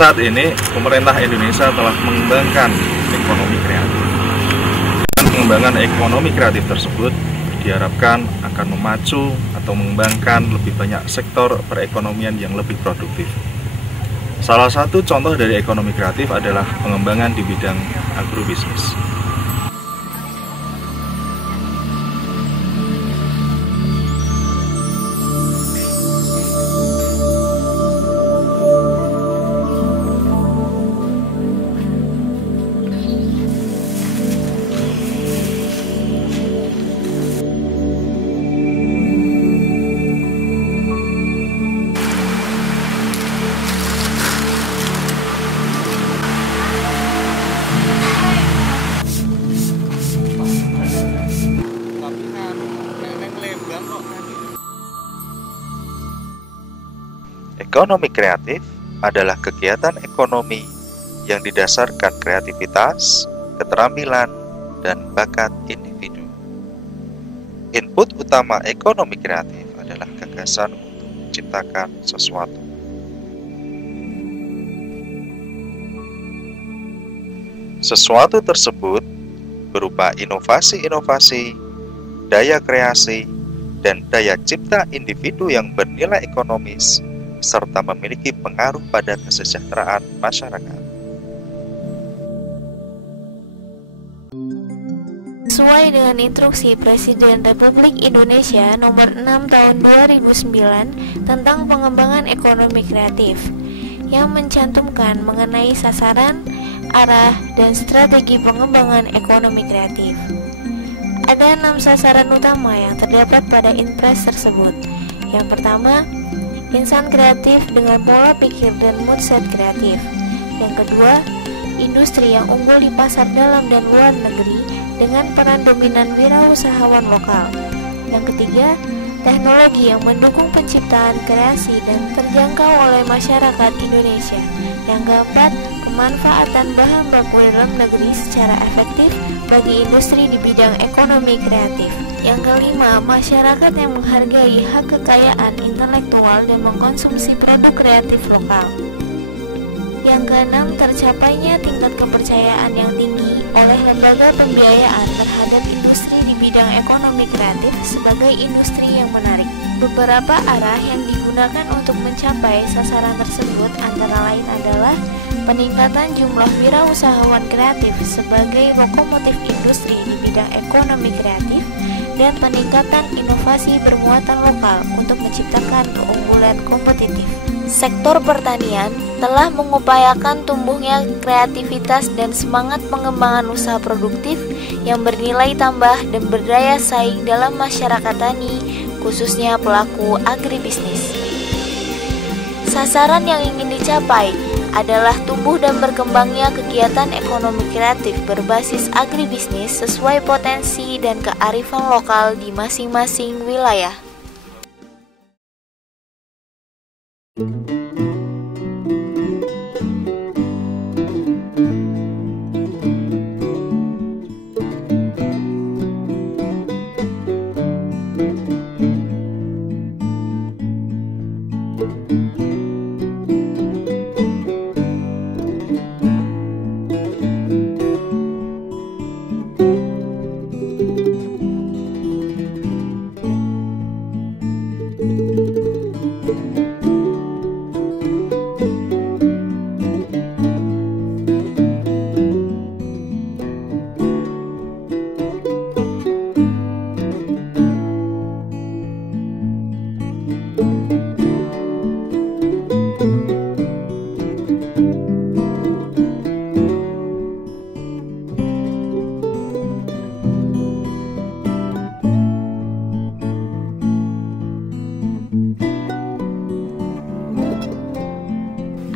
saat ini pemerintah Indonesia telah mengembangkan ekonomi kreatif. Dengan pengembangan ekonomi kreatif tersebut diharapkan akan memacu atau mengembangkan lebih banyak sektor perekonomian yang lebih produktif. Salah satu contoh dari ekonomi kreatif adalah pengembangan di bidang agrobisnis. Ekonomi kreatif adalah kegiatan ekonomi yang didasarkan kreativitas, keterampilan, dan bakat individu. Input utama ekonomi kreatif adalah gagasan untuk menciptakan sesuatu. Sesuatu tersebut berupa inovasi-inovasi, daya kreasi, dan daya cipta individu yang bernilai ekonomis serta memiliki pengaruh pada kesejahteraan masyarakat. Sesuai dengan instruksi Presiden Republik Indonesia Nomor 6 Tahun 2009 tentang pengembangan ekonomi kreatif yang mencantumkan mengenai sasaran, arah, dan strategi pengembangan ekonomi kreatif. Ada 6 sasaran utama yang terdapat pada Inpres tersebut. Yang pertama, insan kreatif dengan pola pikir dan mindset kreatif. Yang kedua, industri yang unggul di pasar dalam dan luar negeri dengan peran dominan wirausahawan lokal. Yang ketiga, teknologi yang mendukung penciptaan kreasi dan terjangkau oleh masyarakat Indonesia. Yang keempat, pemanfaatan bahan baku dalam negeri secara efektif bagi industri di bidang ekonomi kreatif. Yang kelima, masyarakat yang menghargai hak kekayaan intelektual dan mengkonsumsi produk kreatif lokal. Yang keenam, tercapainya tingkat kepercayaan yang tinggi oleh lembaga pembiayaan terhadap industri di bidang ekonomi kreatif sebagai industri yang menarik. Beberapa arah yang digunakan untuk mencapai sasaran tersebut antara lain adalah peningkatan jumlah wirausahawan kreatif sebagai lokomotif industri di bidang ekonomi kreatif, dan peningkatan inovasi bermuatan lokal untuk menciptakan keunggulan kompetitif. Sektor pertanian telah mengupayakan tumbuhnya kreativitas dan semangat pengembangan usaha produktif yang bernilai tambah dan berdaya saing dalam masyarakat tani, khususnya pelaku agribisnis. Sasaran yang ingin dicapai adalah tumbuh dan berkembangnya kegiatan ekonomi kreatif berbasis agribisnis sesuai potensi dan kearifan lokal di masing-masing wilayah.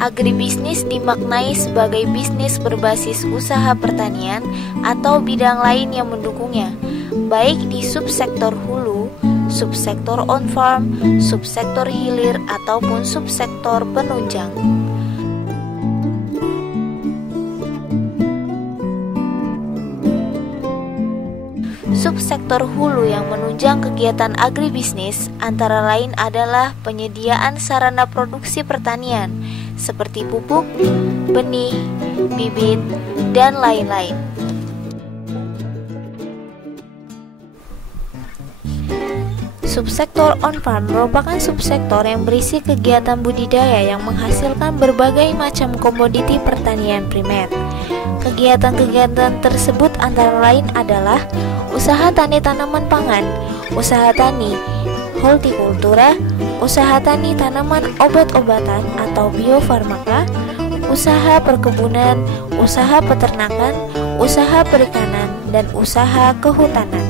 Agribisnis dimaknai sebagai bisnis berbasis usaha pertanian atau bidang lain yang mendukungnya, baik di subsektor hulu, subsektor on-farm, subsektor hilir, ataupun subsektor penunjang. Subsektor hulu yang menunjang kegiatan agribisnis antara lain adalah penyediaan sarana produksi pertanian, seperti pupuk, benih, bibit, dan lain-lain. Subsektor on-farm merupakan subsektor yang berisi kegiatan budidaya yang menghasilkan berbagai macam komoditi pertanian primer. Kegiatan-kegiatan tersebut antara lain adalah usaha tani tanaman pangan, usaha tani hortikultura, usaha tani tanaman obat-obatan atau biofarmaka, usaha perkebunan, usaha peternakan, usaha perikanan, dan usaha kehutanan.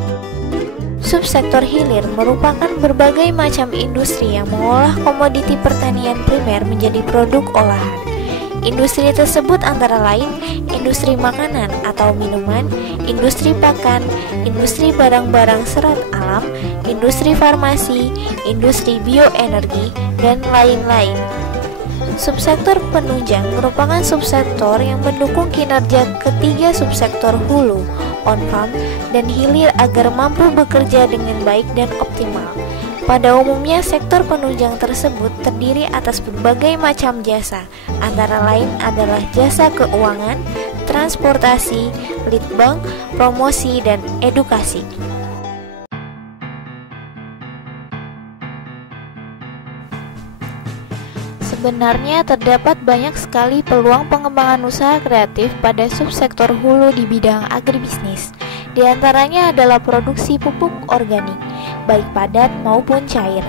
Subsektor hilir merupakan berbagai macam industri yang mengolah komoditi pertanian primer menjadi produk olahan. Industri tersebut antara lain industri makanan atau minuman, industri pakan, industri barang-barang serat alam, industri farmasi, industri bioenergi, dan lain-lain. Subsektor penunjang merupakan subsektor yang mendukung kinerja ketiga subsektor hulu, on-farm, dan hilir agar mampu bekerja dengan baik dan optimal. Pada umumnya, sektor penunjang tersebut terdiri atas berbagai macam jasa, antara lain adalah jasa keuangan, transportasi, litbang, promosi, dan edukasi. Sebenarnya terdapat banyak sekali peluang pengembangan usaha kreatif pada subsektor hulu di bidang agribisnis. Di antaranya adalah produksi pupuk organik, baik padat maupun cair.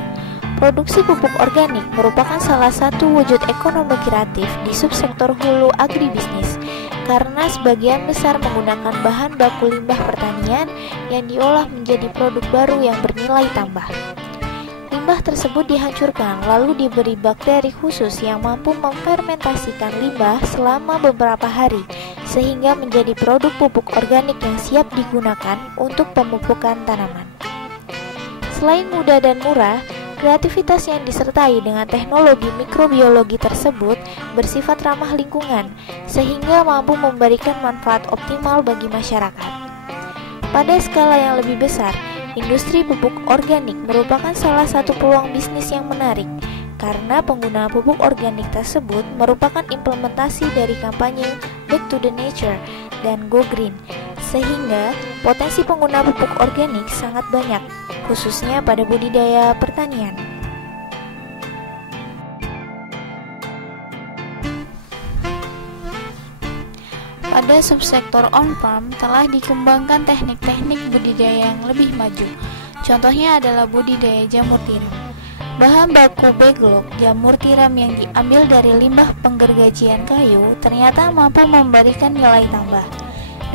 Produksi pupuk organik merupakan salah satu wujud ekonomi kreatif di subsektor hulu agribisnis karena sebagian besar menggunakan bahan baku limbah pertanian yang diolah menjadi produk baru yang bernilai tambah. Limbah tersebut dihancurkan lalu diberi bakteri khusus yang mampu memfermentasikan limbah selama beberapa hari sehingga menjadi produk pupuk organik yang siap digunakan untuk pemupukan tanaman. Selain mudah dan murah, kreativitas yang disertai dengan teknologi mikrobiologi tersebut bersifat ramah lingkungan sehingga mampu memberikan manfaat optimal bagi masyarakat. Pada skala yang lebih besar, industri pupuk organik merupakan salah satu peluang bisnis yang menarik karena penggunaan pupuk organik tersebut merupakan implementasi dari kampanye Back to the Nature dan Go Green, sehingga potensi pengguna pupuk organik sangat banyak, khususnya pada budidaya pertanian. Pada subsektor on-farm telah dikembangkan teknik-teknik budidaya yang lebih maju. Contohnya adalah budidaya jamur tiram. Bahan baku backlog jamur tiram yang diambil dari limbah penggergajian kayu ternyata mampu memberikan nilai tambah.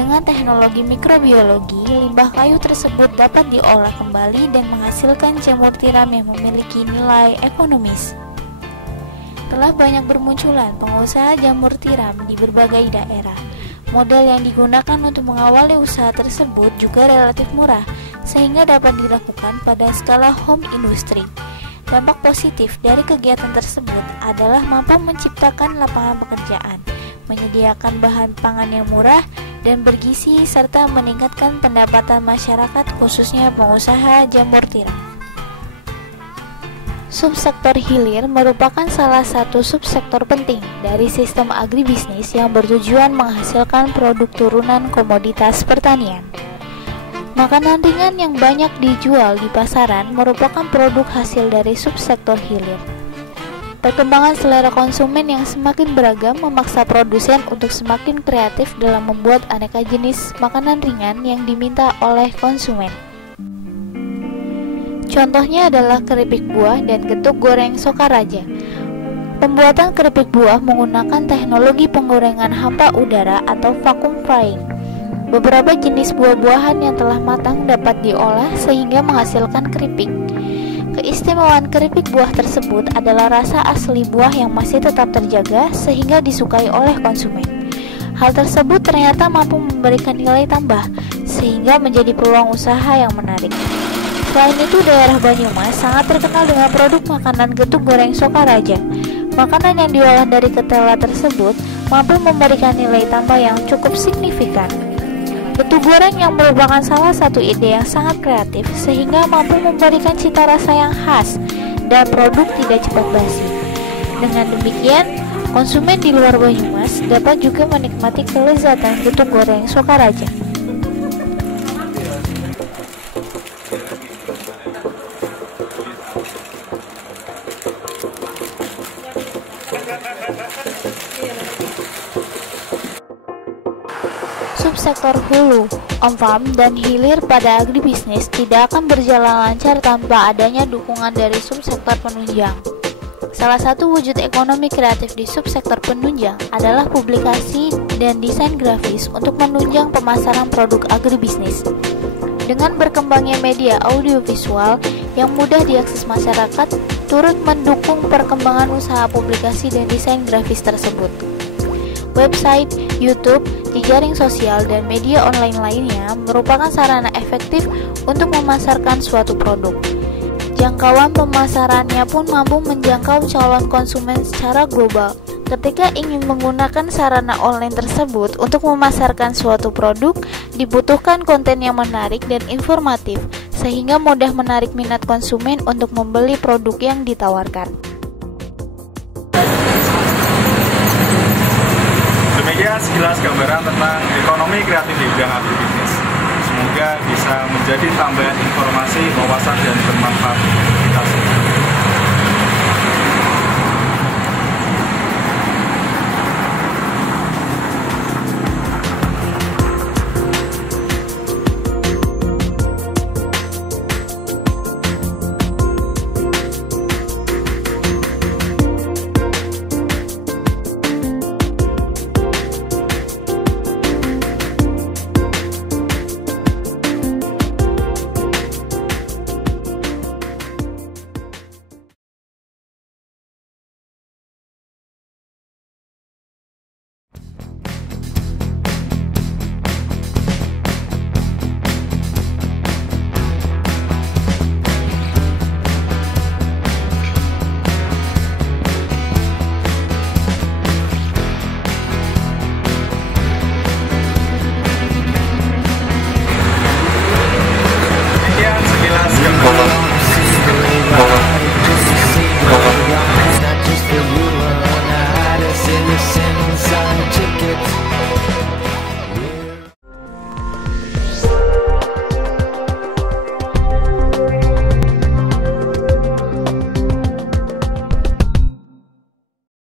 Dengan teknologi mikrobiologi, limbah kayu tersebut dapat diolah kembali dan menghasilkan jamur tiram yang memiliki nilai ekonomis. Telah banyak bermunculan pengusaha jamur tiram di berbagai daerah. Model yang digunakan untuk mengawali usaha tersebut juga relatif murah, sehingga dapat dilakukan pada skala home industry. Dampak positif dari kegiatan tersebut adalah mampu menciptakan lapangan pekerjaan, menyediakan bahan pangan yang murah dan bergizi, serta meningkatkan pendapatan masyarakat khususnya pengusaha jamur tiram. Subsektor hilir merupakan salah satu subsektor penting dari sistem agribisnis yang bertujuan menghasilkan produk turunan komoditas pertanian. Makanan ringan yang banyak dijual di pasaran merupakan produk hasil dari subsektor hilir. Perkembangan selera konsumen yang semakin beragam memaksa produsen untuk semakin kreatif dalam membuat aneka jenis makanan ringan yang diminta oleh konsumen. Contohnya adalah keripik buah dan getuk goreng Sokaraja. Pembuatan keripik buah menggunakan teknologi penggorengan hampa udara atau vacuum frying. Beberapa jenis buah-buahan yang telah matang dapat diolah sehingga menghasilkan keripik. Keistimewaan keripik buah tersebut adalah rasa asli buah yang masih tetap terjaga sehingga disukai oleh konsumen. Hal tersebut ternyata mampu memberikan nilai tambah sehingga menjadi peluang usaha yang menarik. Selain itu, daerah Banyumas sangat terkenal dengan produk makanan getuk goreng Sokaraja. Makanan yang diolah dari ketela tersebut mampu memberikan nilai tambah yang cukup signifikan. Getuk goreng yang merupakan salah satu ide yang sangat kreatif sehingga mampu memberikan cita rasa yang khas dan produk tidak cepat basi. Dengan demikian, konsumen di luar Banyumas dapat juga menikmati kelezatan putu goreng Sokaraja. Subsektor hulu, on-farm, dan hilir pada agribisnis tidak akan berjalan lancar tanpa adanya dukungan dari subsektor penunjang. Salah satu wujud ekonomi kreatif di subsektor penunjang adalah publikasi dan desain grafis untuk menunjang pemasaran produk agribisnis. Dengan berkembangnya media audiovisual yang mudah diakses masyarakat, turut mendukung perkembangan usaha publikasi dan desain grafis tersebut. Website, YouTube, jejaring sosial, dan media online lainnya merupakan sarana efektif untuk memasarkan suatu produk. Jangkauan pemasarannya pun mampu menjangkau calon konsumen secara global. Ketika ingin menggunakan sarana online tersebut untuk memasarkan suatu produk, dibutuhkan konten yang menarik dan informatif, sehingga mudah menarik minat konsumen untuk membeli produk yang ditawarkan. Demikian sekilas gambaran tentang ekonomi kreatif di bidang agribisnis. Semoga bisa menjadi tambahan informasi, wawasan, dan bermanfaat untuk kita semua.